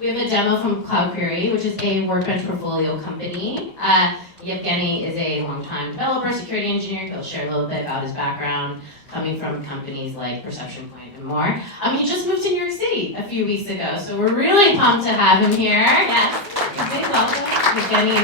We have a demo from CloudQuery, which is a Workbench portfolio company. Yevgeny is a longtime developer, security engineer. He'll share a little bit about his background, coming from companies like Perception Point and more. He just moved to New York City a few weeks ago, so we're really pumped to have him here. Yes, welcome, Yevgeny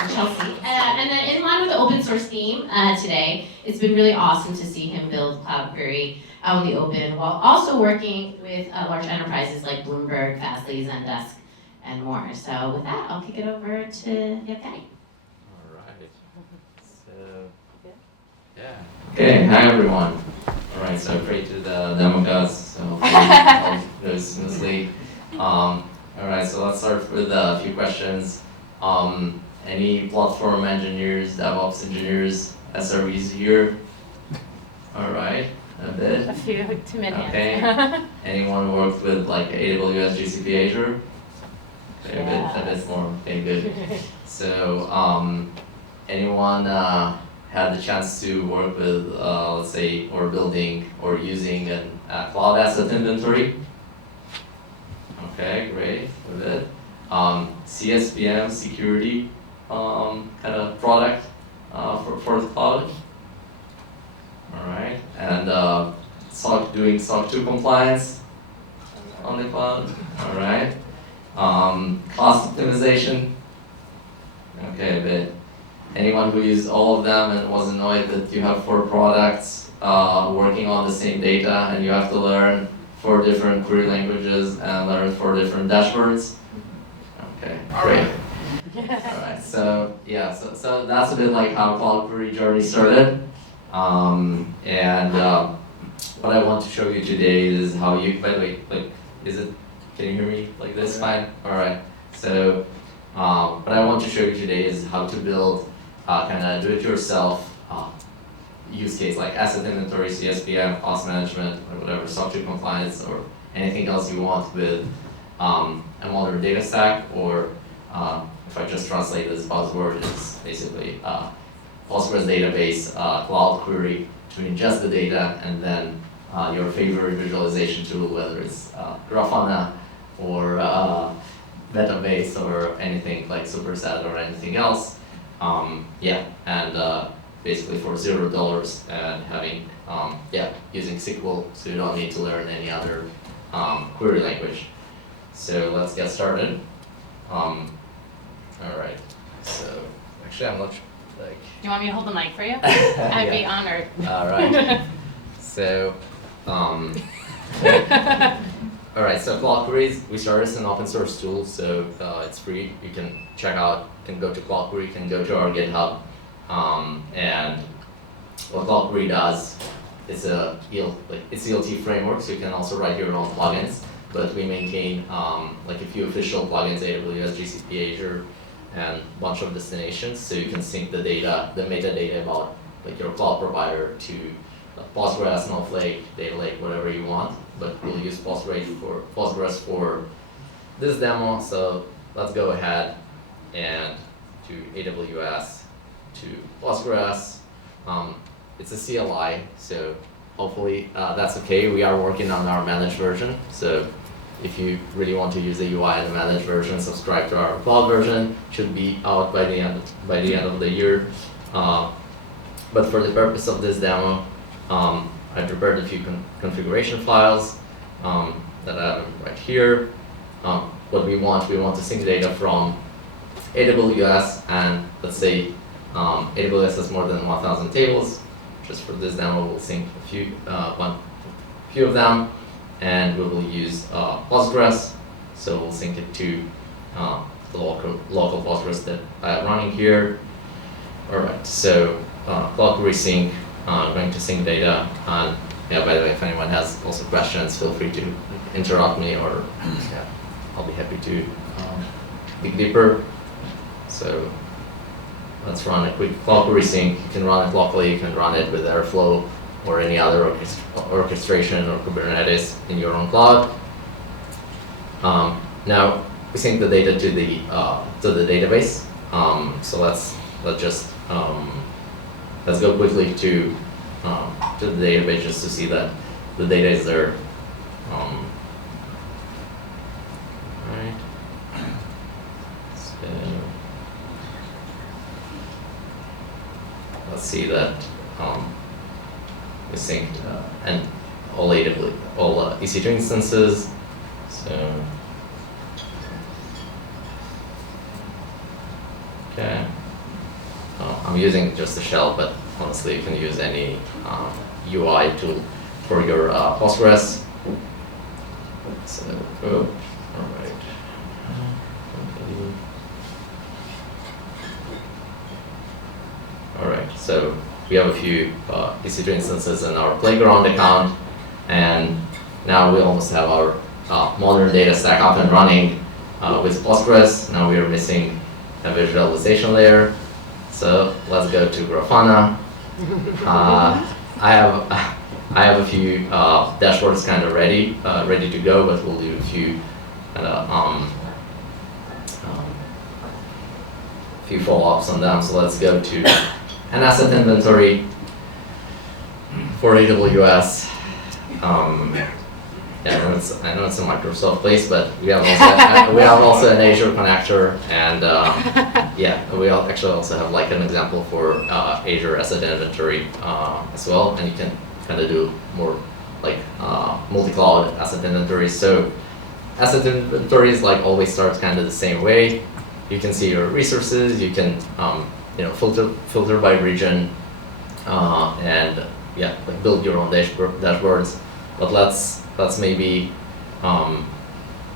and Chelsea. And then in line with the open source theme today, it's been really awesome to see him build CloudQuery out in the open while also working with large enterprises like Bloomberg, Fastly, Zendesk, and more. So with that, I'll kick it over to Yevgeny. All right. So, yeah. Okay, hi everyone. All right, so great to the demo guys. So hopefully I'll go smoothly. All right, so let's start with a few questions. Any platform engineers, DevOps engineers, SREs here? All right, a bit. A few, too many. Okay. Anyone worked with like AWS, GCP, Azure? Okay, Yeah. a bit more. Okay, good. So, anyone had the chance to work with, let's say, or building or using a cloud asset inventory? Okay, great. A bit. CSPM security kind of product for the cloud. All right, and doing SOC 2 compliance on the cloud. All right. Cost optimization. Okay, but anyone who used all of them and was annoyed that you have 4 products working on the same data and you have to learn 4 different query languages and learn 4 different dashboards? Okay, great. Alright, so yeah, so that's a bit like how CloudQuery journey started. What I want to show you today is how you, by the way, like, can you hear me like this? Fine? Alright, so what I want to show you today is how to build kind of do-it-yourself use case like asset inventory, CSPM, cost management, or whatever, SOC 2 compliance, or anything else you want with a modern data stack, or if I just translate this buzzword, it's basically Postgres database, CloudQuery to ingest the data, and then your favorite visualization tool, whether it's Grafana or Metabase or anything like Superset or anything else. Basically for $0 and having, using SQL, so you don't need to learn any other query language. So let's get started. All right, so actually I'm not sure, like. Do you want me to hold the mic for you? I'd be honored. All right, so, all right, so CloudQuery, we started as an open source tool, so it's free. You can check out, you can go to CloudQuery, you can go to our GitHub, and what CloudQuery does is it's ELT framework, so you can also write your own plugins. But we maintain like a few official plugins, AWS, GCP, Azure, and a bunch of destinations, so you can sync the data, the metadata about like your cloud provider to Postgres, Snowflake, Data Lake, whatever you want. But we'll use Postgres for this demo. So let's go ahead and to AWS, to Postgres. It's a CLI, so hopefully that's okay. We are working on our managed version, so if you really want to use the UI in the managed version, subscribe to our cloud version. Should be out by the end of the year. But for the purpose of this demo, I prepared a few configuration files that I have right here. What we want to sync data from AWS, and let's say AWS has more than 1,000 tables. Just for this demo, we'll sync a few of them, and we will use Postgres. So we'll sync it to the local Postgres that I have running here. All right, so CloudQuery sync, going to sync data. And yeah, by the way, if anyone has also questions, feel free to interrupt me, or I'll be happy to dig deeper. So let's run a quick CloudQuery sync. You can run it locally, you can run it with Airflow or any other orchestration or Kubernetes in your own cloud. Now we sync the data to the database. So let's go quickly to the database just to see that the data is there. let's see that we synced and all EC2 instances. So okay, I'm using just the shell, but honestly, you can use any UI tool for your Postgres. So, all right. All right. So we have a few EC2 instances in our Playground account, and now we almost have our modern data stack up and running with Postgres. Now we are missing a visualization layer. So let's go to Grafana. I have a few dashboards kind of ready to go, but we'll do a few few follow-ups on them. So let's go to an asset inventory for AWS. Yeah, I know it's a Microsoft place, but we have also an Azure connector, and yeah, we actually also have like an example for Azure asset inventory as well, and you can kind of do more like multi-cloud asset inventory. So asset inventories like always starts kind of the same way. You can see your resources. You can filter by region, and yeah, like build your own dashboards. But let's maybe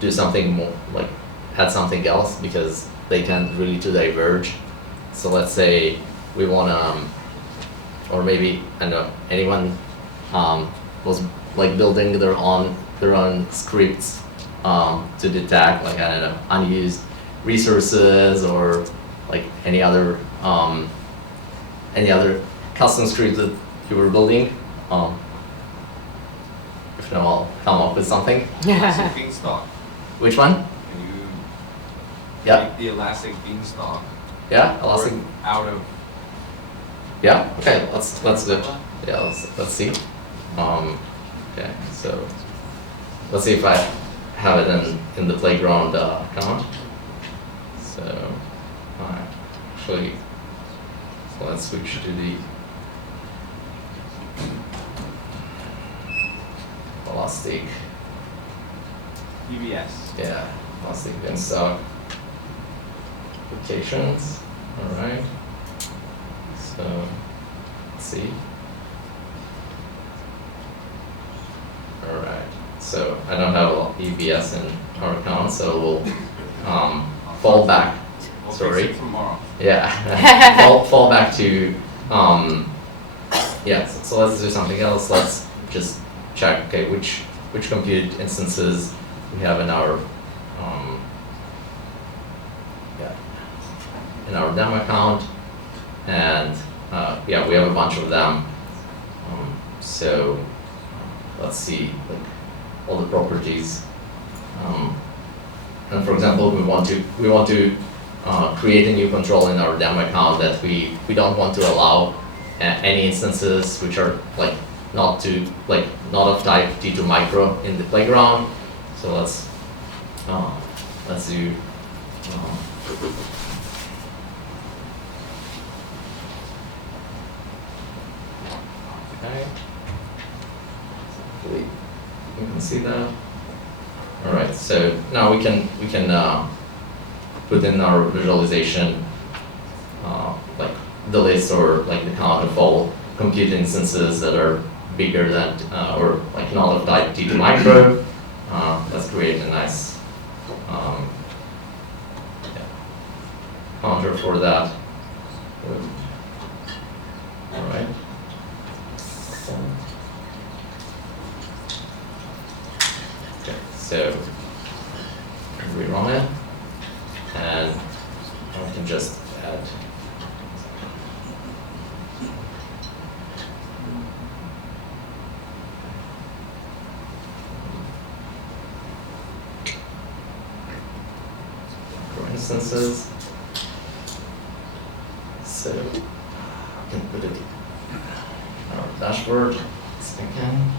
do something more, like add something else, because they tend really to diverge. So let's say we want to, or maybe I don't know, anyone was like building their own scripts to detect, like, I don't know, unused resources or like any other custom script that you were building. If not, I'll come up with something. Elastic Beanstalk. Which one? Can you Yeah. make the Elastic Beanstalk Yeah, Elastic. work out of? Yeah. Okay. Let's do. Yeah. Let's see. Okay. So let's see if I have it in the Playground command. So actually, so let's switch to the Elastic. EBS. Yeah, Elastic Beanstalk applications. All right. So let's see. All right. So I don't have EBS in our account, so we'll fall back. We'll Sorry. fix it tomorrow. Yeah. fall back to yeah. So let's do something else. Let's just check. Okay, which compute instances we have in our in our demo account, and yeah, we have a bunch of them. So let's see, like, all the properties. And for example, we want to create a new control in our demo account that we don't want to allow any instances which are like not of type T2 micro in the Playground. So let's do okay. Hopefully you can see that. All right. So now we can put in our visualization like the list or like the count of all compute instances that are bigger than or like not of type T2 micro. Let's create a nice counter for that. All right. Okay, so we run it, and we can just add instances. So I can put it in our dashboard. Again.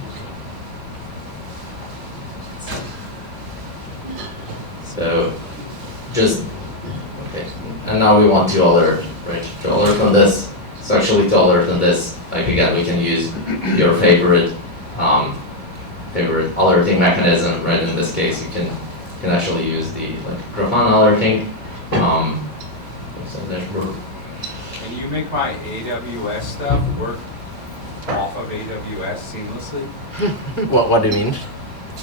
So just okay, and now we want to alert, right? To alert on this. So actually to alert on this, like again, we can use your favorite alerting mechanism, right? In this case, you can actually use the like Grafana alerting. So dashboard. Can you make my AWS stuff work off of AWS seamlessly? What do you mean?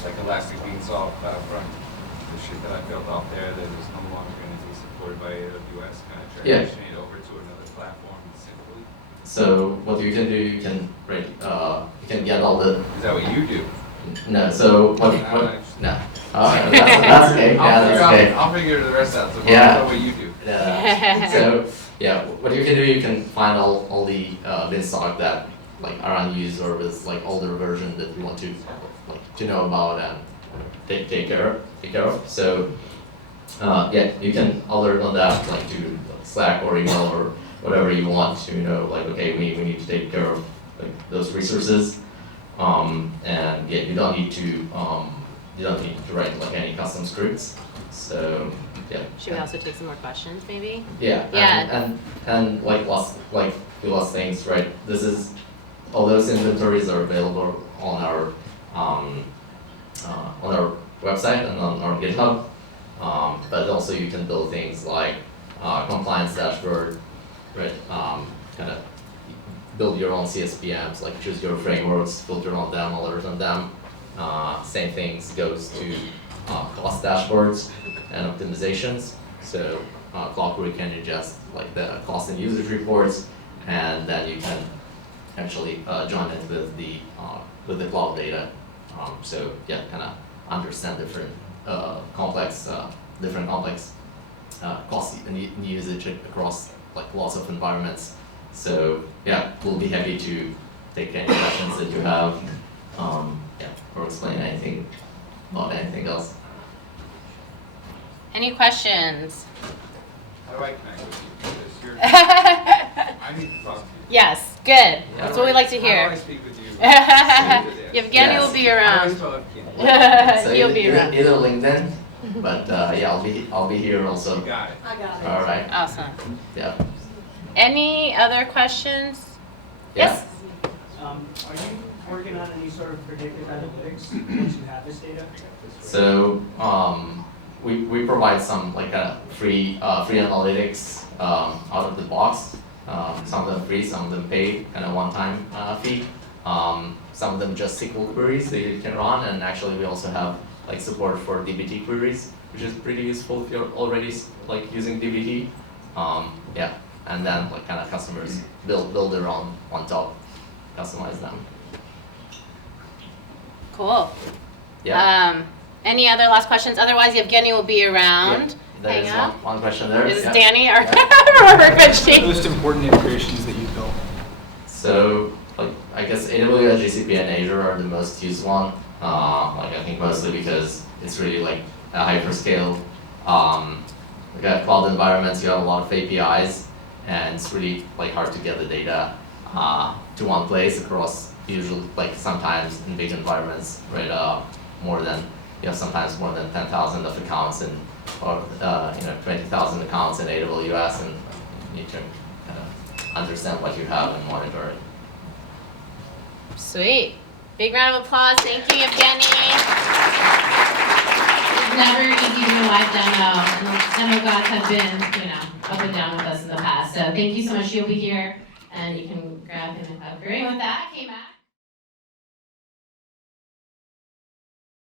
Like Elastic Beanstalk CloudFront, the shit that I built off there that is no longer going to be supported by AWS, kind of Yeah. transition it over to another platform simply? So what you can do, you can get all the Is that what you do? no. So what? I'm not interested. No. That's okay. Yeah, that's okay. I'll figure the rest out. So Yeah. what you do. So yeah, what you can do, you can find all the Beanstalk that like are unused or with like older version that you want to like to know about and take care of. So yeah, you can alert on that like to Slack or email or whatever you want to know, like okay, we need to take care of like those resources. And yeah, you don't need to write like any custom scripts. So yeah. Should we also take some more questions, maybe? Yeah. Yeah. And like the last things, right? This is all those inventories are available on our website and on our GitHub. But also you can build things like compliance dashboard, right? Kind of build your own CSPMs, like choose your frameworks, filter on them, alert on them. Same things goes to cost dashboards and optimizations. So CloudQuery can ingest like the cost and usage reports, and then you can actually join it with the cloud data. So yeah, kind of understand different complex cost and usage across like lots of environments. So yeah, we'll be happy to take any questions that you have, yeah, or explain anything about anything else. Any questions? How do I connect with you? Because you're, I need to talk to you. Yes, good. That's what we like to How do I hear. speak with you? Yevgeny Yes. will be How do I around. spell Evgeny? So He'll be around. either LinkedIn, but yeah, I'll be here also. You got it. All right. Awesome. Yeah. Any other questions? Yeah. Yes. Are you working on any sort of predictive analytics once you have this data? So we provide some like free analytics out of the box. Some of them free, some of them paid, kind of one-time fee. Some of them just SQL queries that you can run, and actually we also have like support for dbt queries, which is pretty useful if you're already like using dbt. Yeah, and then like kind of customers build their own on top, customize them. Cool. Yeah. Any other last questions? Otherwise, Yevgeny will be around. There's hang out. one question there. This is Yeah. Danny, our Yeah. work sheet. Most important integrations that you built. So, like, I guess AWS, GCP, and Azure are the most used one. Like, I think mostly because it's really like a hyperscale. Like at cloud environments, you have a lot of APIs, and it's really like hard to get the data to one place across. Usually, like sometimes in big environments, right? Sometimes more than 10,000 of accounts or 20,000 accounts in AWS, and you need to kind of understand what you have and monitor it. Sweet. Big round of applause. Thank you, Yevgeny. It's never easy to do a live demo, and the demo gods have been, up and down with us in the past. So thank you so much. You'll be here, and you can grab him and have a great with that. Came out.